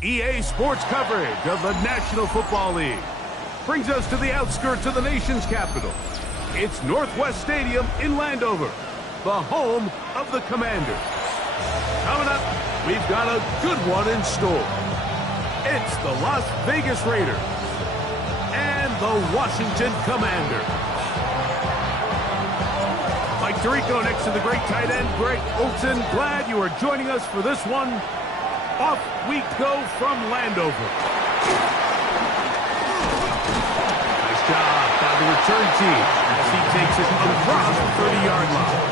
EA Sports coverage of the National Football League brings us to the outskirts of the nation's capital. It's Northwest Stadium in Landover, the home of the Commanders. Coming up, we've got a good one in store. It's the Las Vegas Raiders and the Washington Commanders. Mike Tirico next to the great tight end, Greg Olsen. Glad you are joining us for this one. Off we go from Landover. Nice job by the return team as he takes it across the 30-yard line.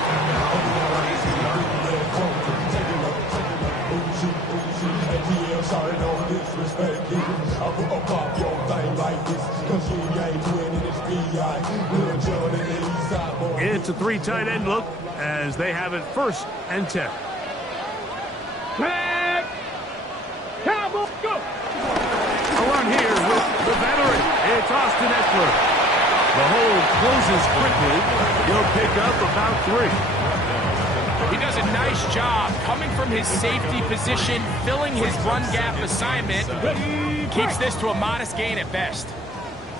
It's a three tight end look as they have it 1st and 10. Go! A run here with the veteran. It's Austin Ekeler. The hole closes quickly. He'll pick up about 3. He does a nice job coming from his safety position, filling his run gap assignment. Keeps this to a modest gain at best.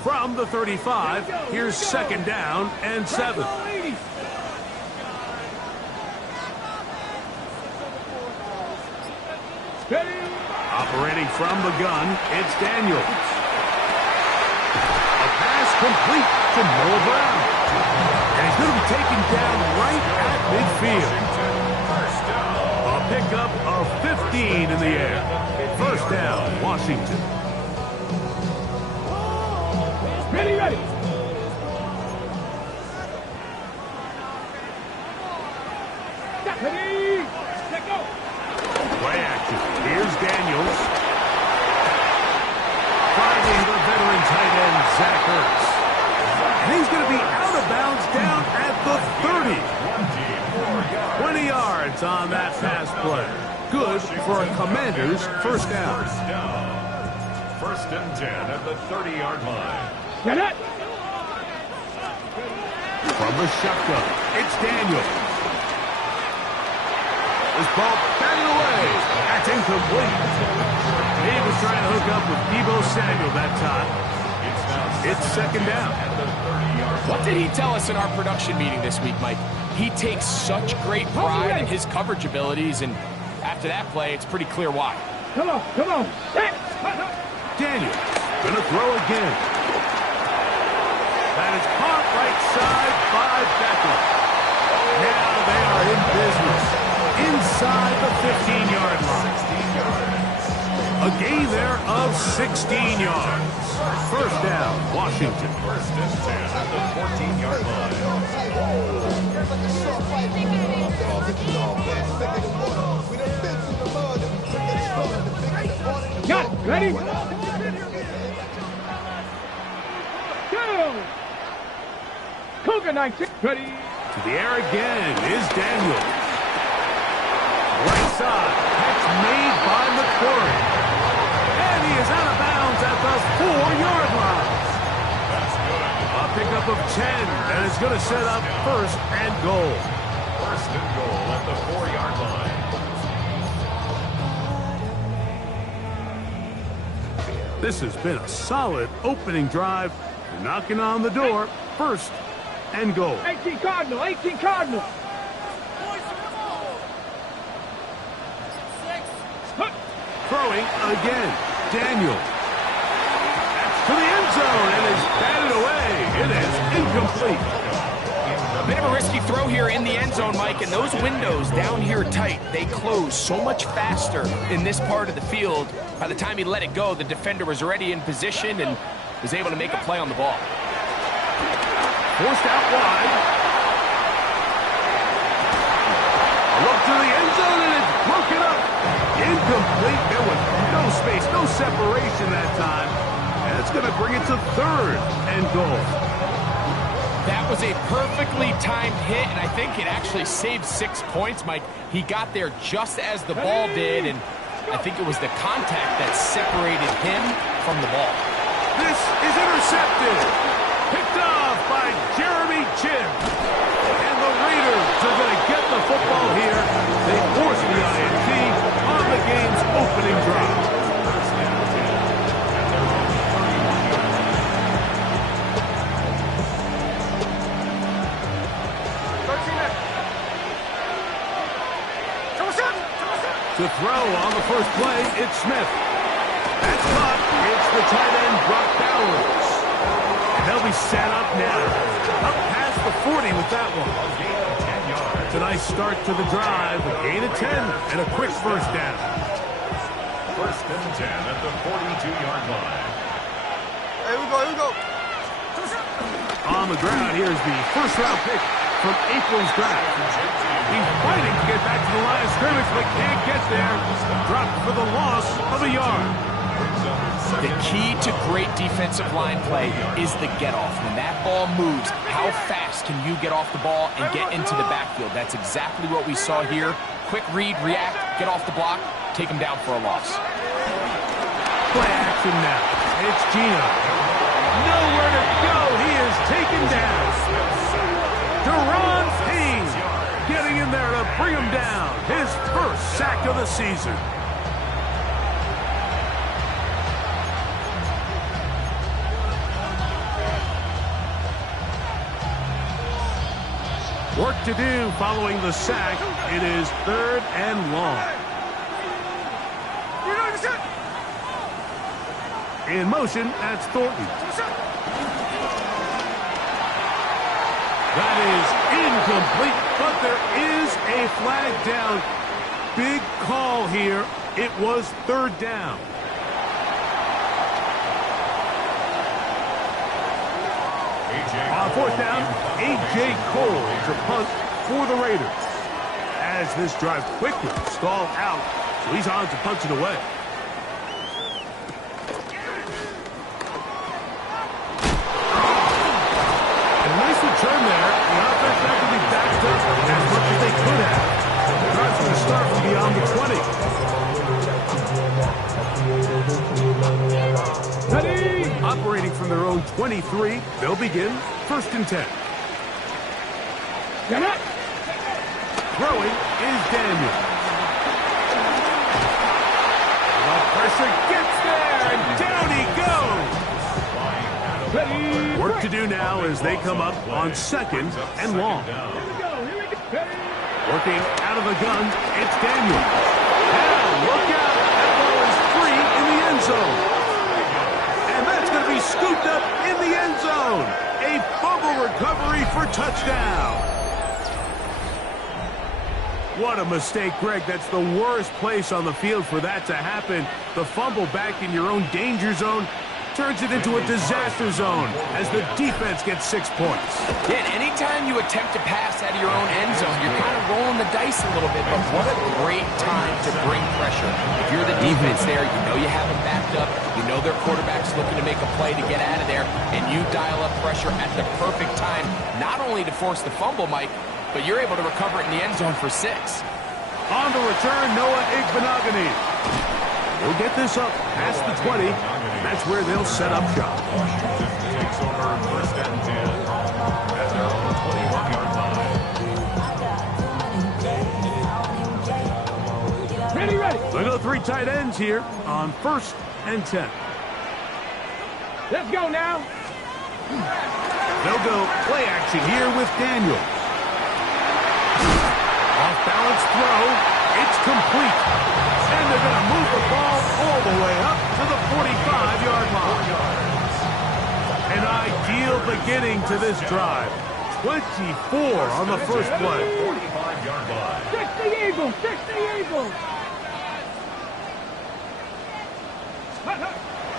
From the 35, here's 2nd down and 7. Operating from the gun, it's Daniels. A pass complete to Noah Brown. And he's going to be taken down right at midfield. A pickup of 15 in the air. 1st down, Washington. Ready. Play action. Here's Daniels. Finding the veteran tight end, Zach Ertz. And he's going to be out of bounds down at the 30. 20 yards on that pass play. Good for a Commanders 1st down. 1st and 10 at the 30-yard line. Get it! From the shotgun, it's Daniels. This ball batted away. That's incomplete. He was trying to hook up with Deebo Samuel that time. It's 2nd down. What did he tell us in our production meeting this week, Mike? He takes such great pride in his coverage abilities, and after that play, it's pretty clear why. Come on. Daniels gonna throw again. That is caught right side by Beckham. Now they are in business. Inside the 15-yard line. A gain there of 16 yards. 1st down, Washington. 1st and 10 at the 14-yard line. Got it. Ready? Go! Cougar 19. Ready? To the air again is Daniels. Right side, catch made by McCory. And he is out of bounds at the 4-yard line. That's good. A pickup of 10, and it's going to set up 1st and goal. 1st and goal at the 4-yard line. This has been a solid opening drive. Knocking on the door, 1st and goal. 18 Cardinal. Throwing again, Daniel. That's to the end zone and is batted away. It is incomplete. A bit of a risky throw here in the end zone, Mike, and those windows down here tight, they close so much faster in this part of the field. By the time he let it go, the defender was already in position and was able to make a play on the ball. Forced out wide. A look to the end zone and it's broken up. Incomplete. There was no space, no separation that time. And That's going to bring it to 3rd and goal. That was a perfectly timed hit, and I think it actually saved 6 points, Mike. He got there just as the ball did, and I think it was the contact that separated him from the ball. This is intercepted. Picked off by Jeremy Chinn. And the Raiders are going to get the football here. They force the INT on the game's opening drive. To throw on the first play, it's Smith. That's caught. It's the tight end, Brock Bowers. And they'll be set up now. Up past the 40 with that one. It's a nice start to the drive. A gain of 10 and a quick first down. 1st and 10 at the 42-yard line. Here we go. On the ground, here's the first-round pick from April's draft. He's fighting to get back to the line of scrimmage, but can't get there. Dropped for the loss of a yard. The key to great defensive line play is the get-off. When that ball moves, how fast can you get off the ball and get into the backfield? That's exactly what we saw here. Quick read, react, get off the block, take him down for a loss. Play action now. It's Gino. Nowhere to go. He is taken down. Deron Payne getting in there to bring him down. His first sack of the season. Work to do following the sack. It is 3rd and long. In motion, that's Thornton. That is incomplete, but there is a flag down. Big call here. It was 3rd down. On 4th down, A.J. Cole to punt for the Raiders. As this drive quickly stalled out, so he's on to punch it away. Turn there. The offense not going to be backed up as much as they could have. The drive's going to start from beyond the 20. Operating from their own 23, they'll begin 1st and 10. Throwing is Daniel. The pressure gets there, and down he goes. Work to do now as they come up on 2nd and long. Working out of the gun, it's Daniel. Now, look out. That ball is free in the end zone. And that's going to be scooped up in the end zone. A fumble recovery for touchdown. What a mistake, Greg. That's the worst place on the field for that to happen. The fumble back in your own danger zone turns it into a disaster zone as the defense gets 6 points. Yeah, and anytime you attempt to pass out of your own end zone, you're kind of rolling the dice a little bit, but what a great time to bring pressure. If you're the defense there, you know you have them backed up, you know their quarterback's looking to make a play to get out of there, and you dial up pressure at the perfect time, not only to force the fumble, Mike, but you're able to recover it in the end zone for 6. On the return, Noah Igbenogany. We'll get this up past the 20. That's where they'll set up shop. Washington takes over 1st and 10 at their own 21-yard line. Ready. They'll go 3 tight ends here on 1st and 10. Let's go now. They'll go play action here with Daniel. Off balance throw. It's complete. And they're going to move the ball all the way up to the 45-yard line. An ideal beginning to this drive. 24 on the first play. 45-yard line. 60 Eagles.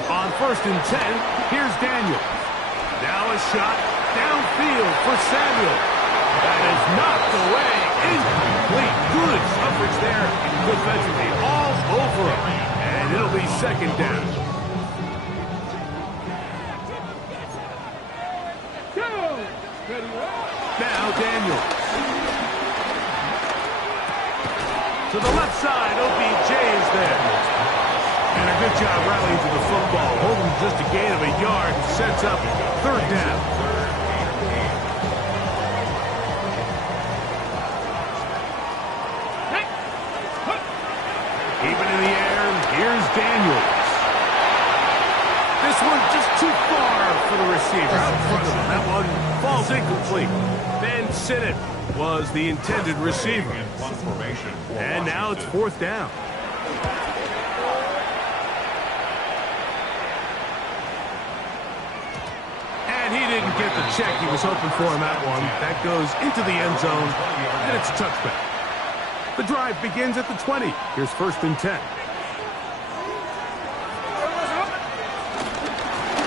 On 1st and 10, here's Daniel. Now a shot downfield for Samuel. That is knocked away. Incomplete. Good coverage there defensively. All over him. And it'll be 2nd down. Daniels. To the left side, OBJ is there. And a good job rallying to the football. Holding just a gain of a yard and sets up third down. Keeping in the air, here's Daniels. This one just too far for the receiver. Out in front of him. That one falls incomplete. Ben Sinnott was the intended receiver. And now it's fourth down. And he didn't get the check he was hoping for in that one. That goes into the end zone, and it's a touchback. The drive begins at the 20. Here's first and 10.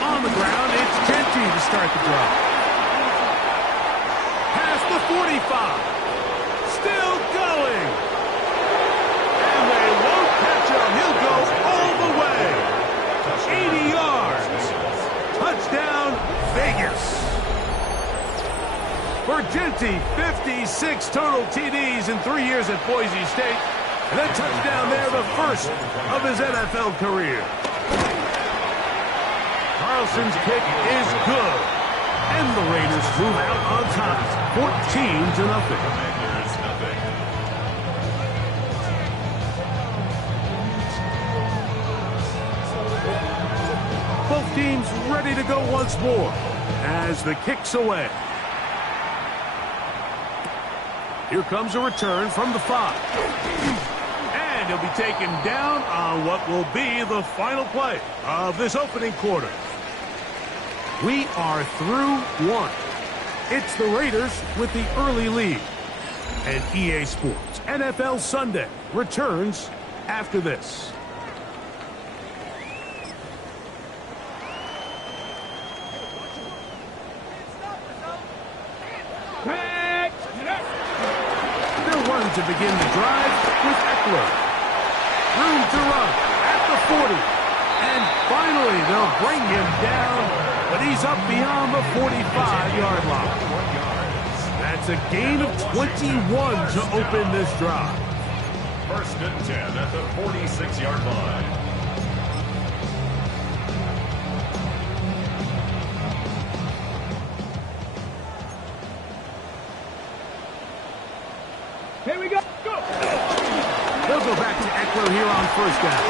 On the ground, it's Genty to start the drive. Past the 45. Still going. And they won't catch him. He'll go all the way. 80 yards. Touchdown, Vegas. For Genty, 56 total TDs in 3 years at Boise State. And a touchdown there, the first of his NFL career. Carlson's kick is good. And the Raiders move out on top, 14-0. Both teams ready to go once more as the kick's away. Here comes a return from the 5. And he'll be taken down on what will be the final play of this opening quarter. We are through one. It's the Raiders with the early lead. And EA Sports NFL Sunday returns after this. To begin the drive with Eckler. Room to run at the 40. And finally, they'll bring him down, but he's up beyond the 45-yard line. That's a gain of 21 to open this drive. First and 10 at the 46-yard line. Here we go. Go. They'll go back to Eckler here on first down.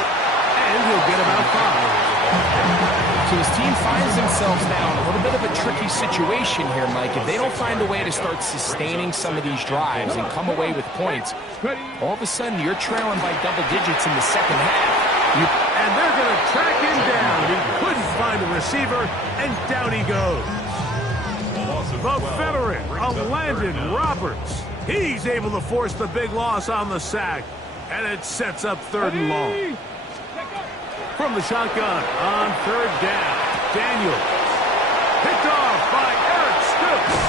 And he'll get about 5. So his team finds themselves now in a little bit of a tricky situation here, Mike. If they don't find a way to start sustaining some of these drives and come away with points, all of a sudden you're trailing by double digits in the second half. And they're going to track him down. He couldn't find a receiver, and down he goes. The veteran, Landon Roberts. He's able to force the big loss on the sack, and it sets up third and long. From the shotgun on third down, Daniels. Picked off by Eric Stokes.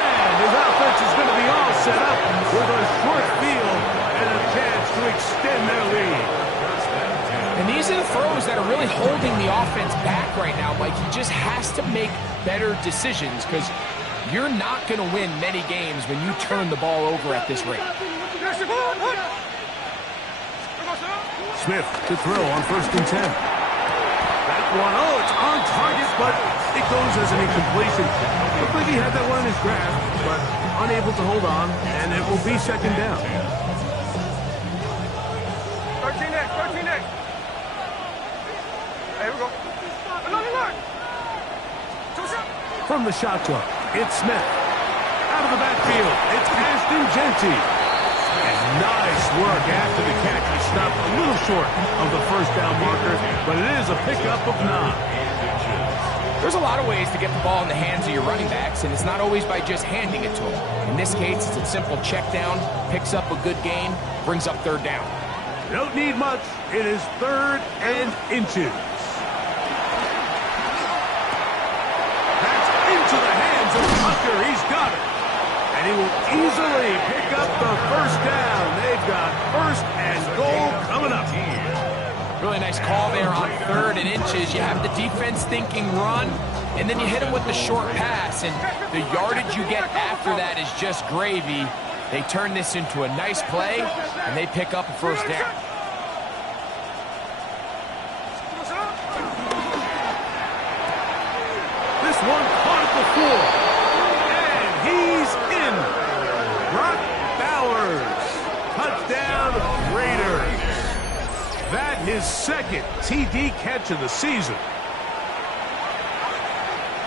And his offense is going to be all set up with a short field and a chance to extend their lead. And these are the throws that are really holding the offense back right now, Mike. He just has to make better decisions because you're not going to win many games when you turn the ball over at this rate. Smith to throw on first and 10. That one, it's on target, but it goes as an incompletion. Looked like he had that one in his grasp, but unable to hold on, and it will be second down. 13X. Here we go. From the shotgun, it's Smith. Out of the backfield, it's Ashton Genty. And nice work after the catch. He stopped a little short of the first down marker, but it is a pickup of 9. There's a lot of ways to get the ball in the hands of your running backs, and it's not always by just handing it to them. In this case, it's a simple check down, picks up a good gain, brings up third down. You don't need much. It is third and inches. That's into the hands of Tucker. He's got it. And he will easily pick up the first down. They've got first and goal coming up. Really nice call there on third and inches. You have the defense thinking run. and then you hit him with the short pass, and the yardage you get after that is just gravy. They turn this into a nice play, and they pick up a first down. This one caught at the floor, and he's in. Brock Bowers, touchdown Raiders. That his second TD catch of the season.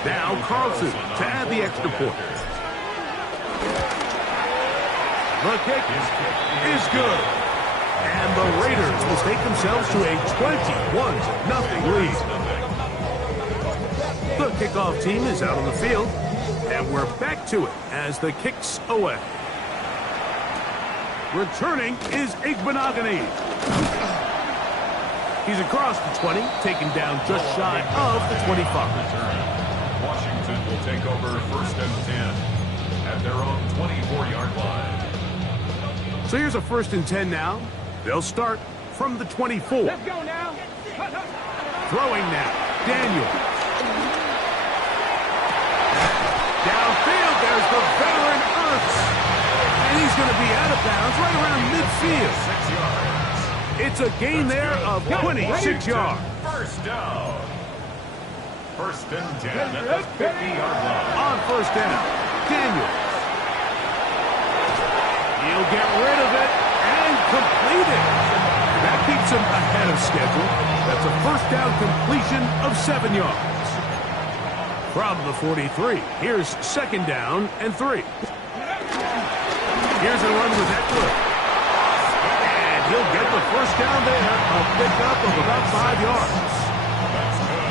Now Carlson to add the extra point. The kick is good. And the Raiders will take themselves to a 21-0 lead. The kickoff team is out on the field, and we're back to it as the kick's away. Returning is Igbenogany. He's across the 20, taken down just shy of the 25. Washington will take over 1st and 10 at their own 24-yard line. So here's a 1st and 10 now. They'll start from the 24. Let's go now. Throwing now. Daniel. Downfield, there's the veteran Ertz. And he's going to be out of bounds right around midfield. 6 yards. It's a gain there of 26 yards. First down. 1st and 10 at the 50-yard line. On 1st down, Daniel. He'll get rid of it and complete it. That keeps him ahead of schedule. That's a 1st down completion of 7 yards. From the 43, here's 2nd down and 3. Here's a run with Eckler. And he'll get the 1st down there, a pickup of about 5 yards.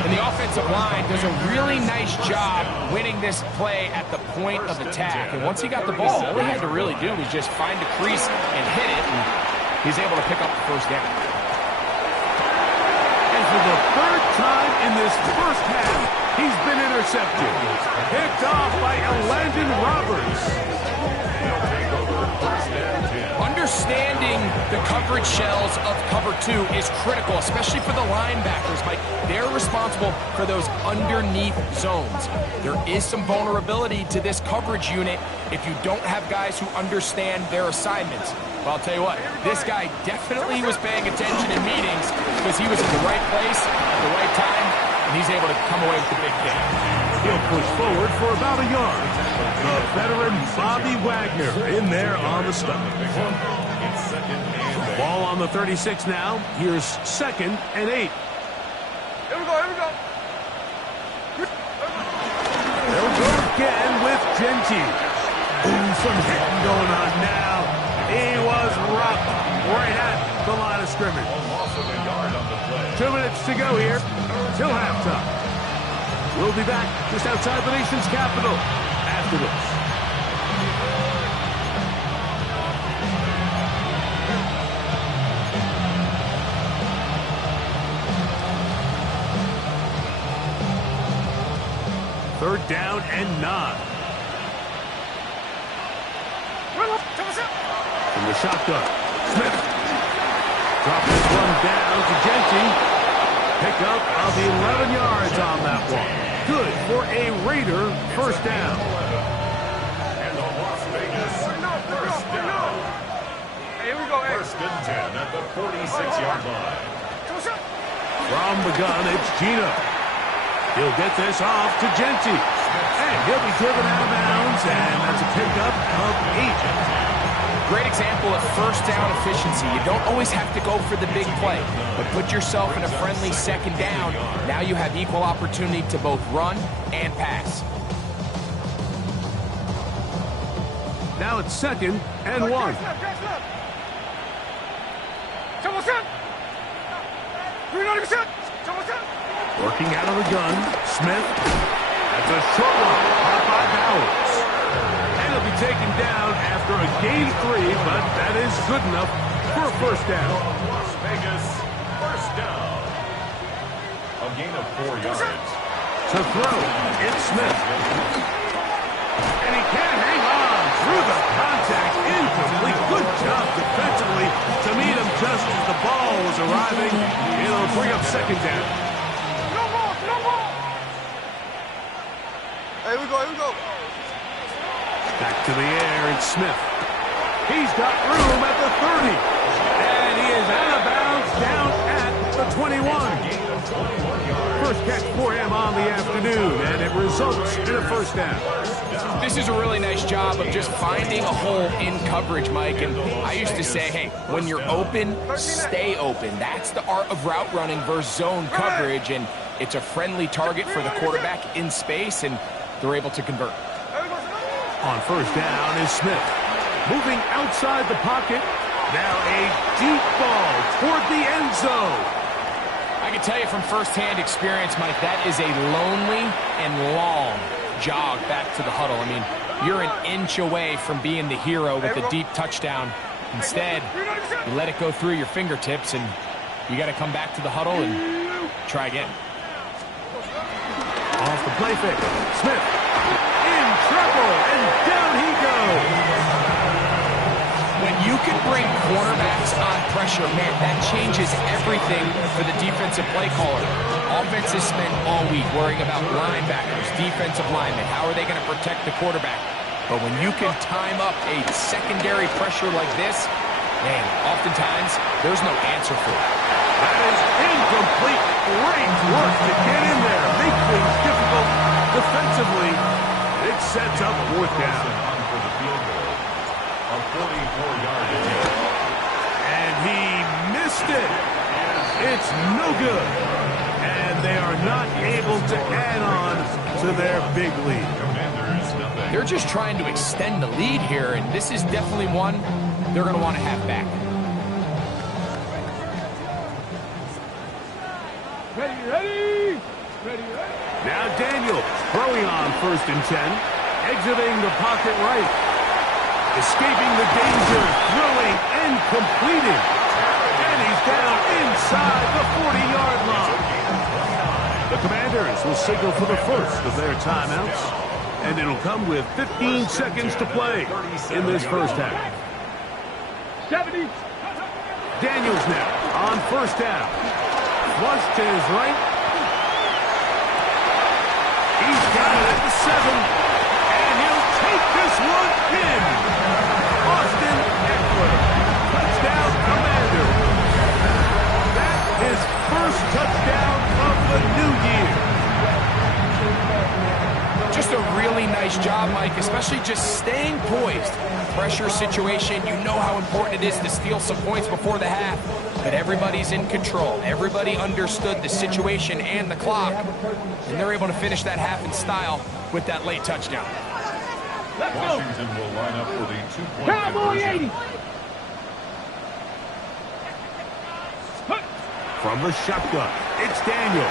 And the offensive line does a really nice job winning this play at the point of attack. And once he got the ball, all he had to really do was just find a crease and hit it, and he's able to pick up the 1st down. And for the 3rd time in this 1st half, he's been intercepted. Picked off by Elandon Roberts. Understanding the coverage shells of cover 2 is critical, especially for the linebackers, Mike. They're responsible for those underneath zones. There is some vulnerability to this coverage unit if you don't have guys who understand their assignments. Well, I'll tell you what, this guy definitely was paying attention in meetings because he was in the right place at the right time, and he's able to come away with the big thing. He'll push forward for about a yard. The veteran Bobby Wagner in there on the stop. Ball on the 36 now. Here's 2nd and 8. Here we go, here we go. They'll go again with Genty. Ooh, some hitting going on now. He was rocked right at the line of scrimmage. 2 minutes to go here till halftime. We'll be back just outside the nation's capital after this. Third down and 9. From the shotgun, Smith. Drop this one down to Genty. Pick up of 11 yards on that one. Good for a Raider 1st down. And the Las Vegas 1st down. Here we go, 1st and 10 at the 46-yard line. From the gun, it's Gino. He'll get this off to Genty. And he'll be driven out of bounds, and that's a pickup of 8. Great example of 1st down efficiency. You don't always have to go for the big play, but put yourself in a friendly 2nd down. Now you have equal opportunity to both run and pass. Now it's 2nd and 1. Working out of the gun, Smith. That's a short one, caught by Bowers. And he'll be taken down after a gain of 3, but that is good enough for a 1st down. Las Vegas 1st down. A gain of 4 yards. To throw, it's Smith. And he can't hang on through the contact. Incomplete. Good job defensively to meet him just as the ball was arriving. It'll bring up 2nd down. Hey, here we go, here we go. Back to the air, and Smith. He's got room at the 30. And he is out of bounds down at the 21. First catch for him on the afternoon, and it results in a first down. This is a really nice job of just finding a hole in coverage, Mike. And I used to say, hey, when you're open, stay open. That's the art of route running versus zone coverage, and it's a friendly target for the quarterback in space, and they're able to convert. On first down is Smith. Moving outside the pocket. Now a deep ball toward the end zone. I can tell you from firsthand experience, Mike, that is a lonely and long jog back to the huddle. I mean, you're an inch away from being the hero with a deep touchdown. Instead, you let it go through your fingertips, and you got to come back to the huddle and try again. Off the play fake. Smith in trouble, and down he goes. When you can bring cornerbacks on pressure, man, that changes everything for the defensive play caller. Offenses spend all week worrying about linebackers, defensive linemen. How are they going to protect the quarterback? But when you can time up a secondary pressure like this, man, oftentimes there's no answer for it. That is incomplete. Great work to get in there. Make things difficult defensively. It sets up fourth down. For the field goal. A 44-yard attempt. And he missed it. It's no good. And they are not able to add on to their big lead. Commanders, nothing. They're just trying to extend the lead here, and this is definitely one they're going to want to have back. Ready. Now Daniel throwing on first and 10. Exiting the pocket right. Escaping the danger. Throwing and completing. And he's down inside the 40-yard line. The Commanders will signal for the first of their timeouts. And it'll come with 15 seconds to play in this first half. 70. Daniels now on first down. Flush to his right. He's got it at the 7. And he'll take this one in. Austin Ekeler. Touchdown, Commanders. That is first touchdown of the new year. Just a really nice job, Mike, especially just staying poised. Pressure situation, you know how important it is to steal some points before the half, but everybody's in control. Everybody understood the situation and the clock, and they're able to finish that half in style with that late touchdown. Washington will line up for the two-point Cowboy conversion. 80. From the shotgun, it's Daniel.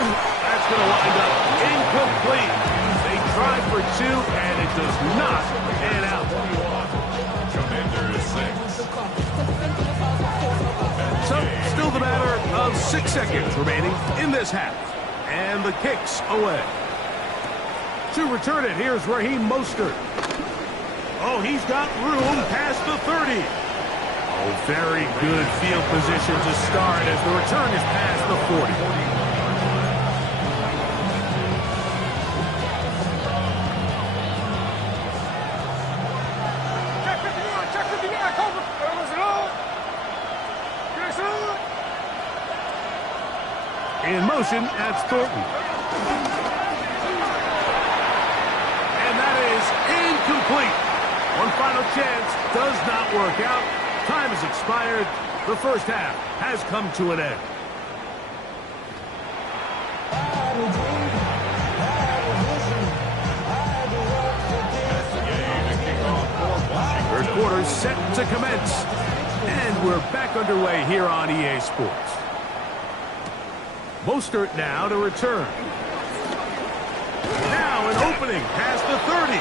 That's going to wind up incomplete. They tried for 2, and it does not pan out. Commanders 6. So, still the matter of 6 seconds remaining in this half. And the kick's away. To return it, here's Raheem Mostert. Oh, he's got room past the 30. Oh, very good field position to start as the return is past the 40. Check 59, cover. In motion, that's Thornton. And that is incomplete. One final chance does not work out. Time has expired. The first half has come to an end. First quarter set to commence. And we're back underway here on EA Sports. Mostert now to return. Now an opening past the 30.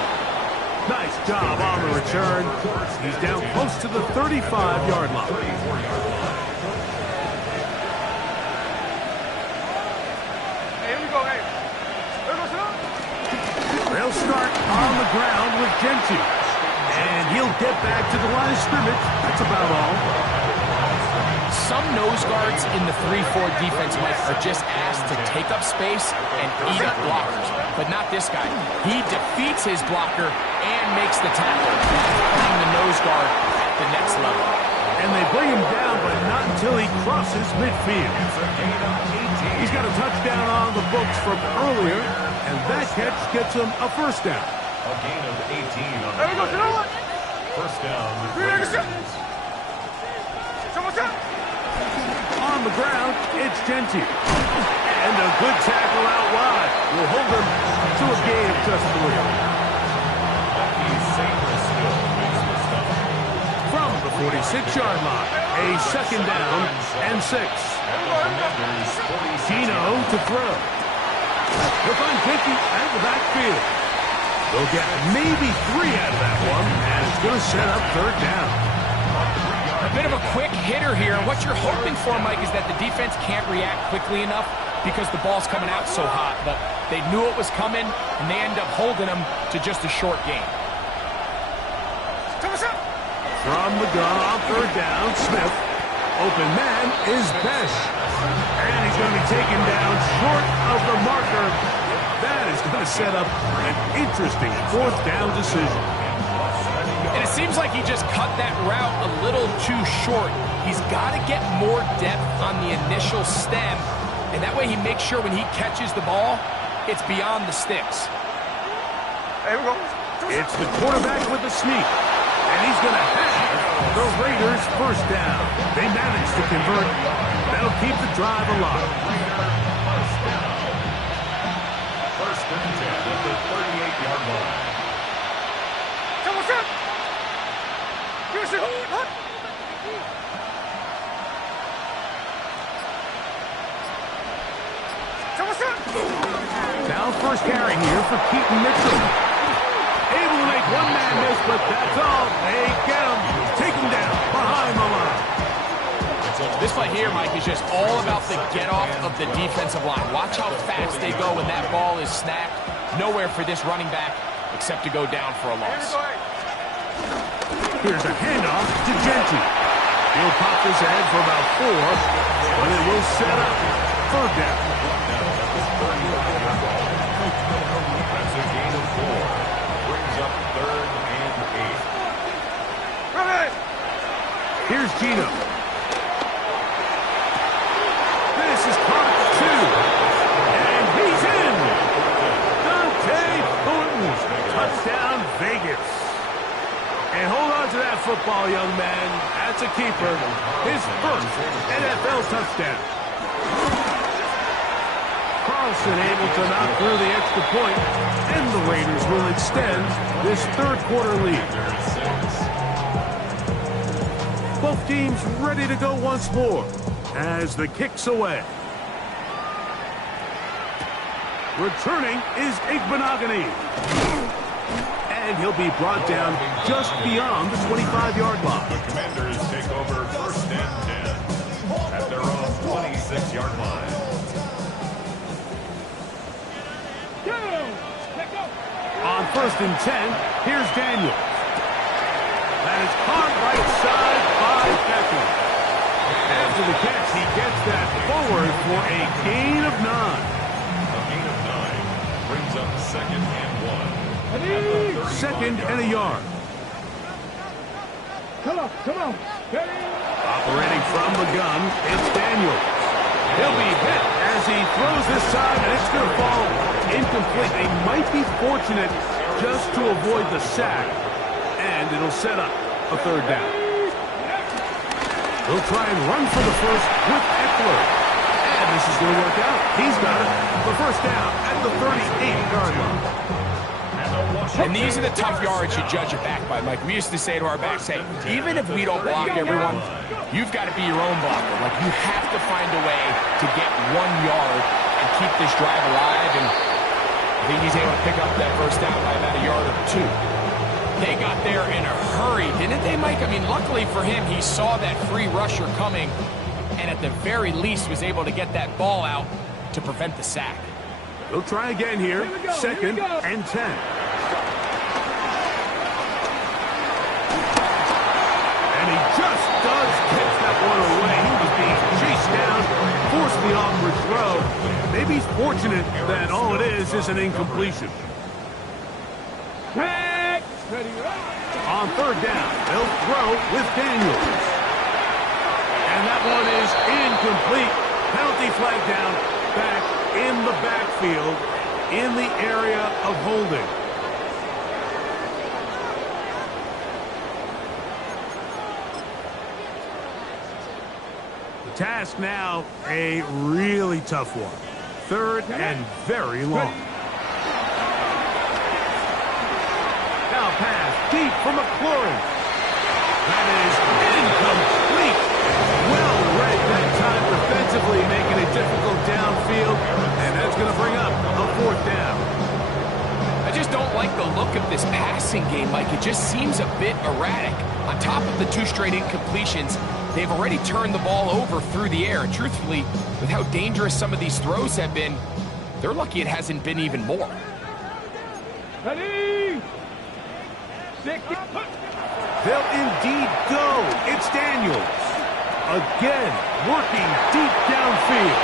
Nice job on the return. He's down close to the 35-yard line. Hey, here we go, hey. Here we go, sit up. They'll start on the ground with Gentry. And he'll get back to the line of scrimmage. That's about all. Some nose guards in the 3-4 defense, Mike, are just asked to take up space and eat up blockers. But not this guy. He defeats his blocker and makes the tackle, putting the nose guard at the next level. And they bring him down, but not until he crosses midfield. He's got a touchdown on the books from earlier, and that catch gets him a first down. A gain of 18 on There we go, the you know what? first down. On the ground, it's Genty. And a good tackle out wide will hold him to a gain of just 3. From the 46-yard line, a second down and 6. Gino to throw. He'll find Genty at the backfield. They'll get maybe 3 out of that one, and it's going to set up third down. A bit of a quick hitter here. And what you're hoping for, Mike, is that the defense can't react quickly enough because the ball's coming out so hot. But they knew it was coming, and they end up holding them to just a short gain. From the gun on third down, Smith. Open man is Besh. And he's going to be taken down short of the marker. That is going to set up an interesting fourth down decision. And it seems like he just cut that route a little too short. He's got to get more depth on the initial stem, and that way he makes sure when he catches the ball, it's beyond the sticks. There we go. It's the quarterback with the sneak, and he's going to have the Raiders first down. They managed to convert. That'll keep the drive alive. First and 10 at the 38-yard line. Now first carry here for Keaton Mitchell. Able to make one man miss, but that's all. They get him. Take him down behind the line. This play here, Mike, is just all about the get-off of the defensive line. Watch how fast they go when that ball is snapped. Nowhere for this running back except to go down for a loss. Here's a handoff to Genty. He'll pop this ahead for about 4, but it will set up third down. That's a gain of 4. Brings up third and 8. Here's Gino. This is caught 2. And he's in. Dante Thornton. Touchdown, Vegas. And hold on to that football, young man. That's a keeper. His first NFL touchdown. Carlson able to knock through the extra point, and the Raiders will extend this third quarter lead. Both teams ready to go once more as the kick's away. Returning is Igbenogany. And he'll be brought down just beyond the 25-yard line. The Commanders take over first and 10 at their own 26-yard line. On first and 10, here's Daniels. That is caught right side by Beckham. After the catch, he gets that forward for a gain of 9. A gain of 9 brings up second and 1. Second and a yard. Come on. Operating from the gun, it's Daniels. He'll be hit as he throws this side, and it's going to fall incomplete. They might be fortunate just to avoid the sack, and it'll set up a third down. He'll try and run for the first with Eckler. And this is going to work out. He's got it. The first down at the 38-yard line. And these are the tough yards you judge it back by, Mike. We used to say to our backs, hey, even if we don't block everyone, you've got to be your own blocker. Like, you have to find a way to get 1 yard and keep this drive alive. And I think he's able to pick up that first down by about a yard or 2. They got there in a hurry, didn't they, Mike? I mean, luckily for him, he saw that free rusher coming and at the very least was able to get that ball out to prevent the sack. He'll try again here. Second and 10. And he just does catch that one away. He was the awkward throw. Maybe he's fortunate that all it is an incompletion. Tag. Ready. On third down, they'll throw with Daniels. And that one is incomplete. Penalty flag down, back in the backfield, in the area of holding. The task now, a really tough one. Third and very long. Now pass deep for McLaurin. That is incomplete. Well read that time defensively, making it difficult downfield, and that's going to bring up a fourth down. I just don't like the look of this passing game, Mike. It just seems a bit erratic. On top of the 2 straight incompletions, they've already turned the ball over through the air. And truthfully, with how dangerous some of these throws have been, they're lucky it hasn't been even more. Ready. They'll indeed go. It's Daniels. Again, working deep downfield.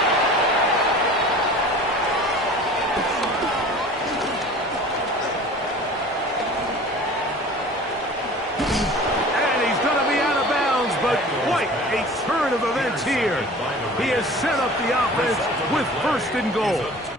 And he's going to be out of bounds, but quite a turn of events here. He has set up the offense with 1st and goal.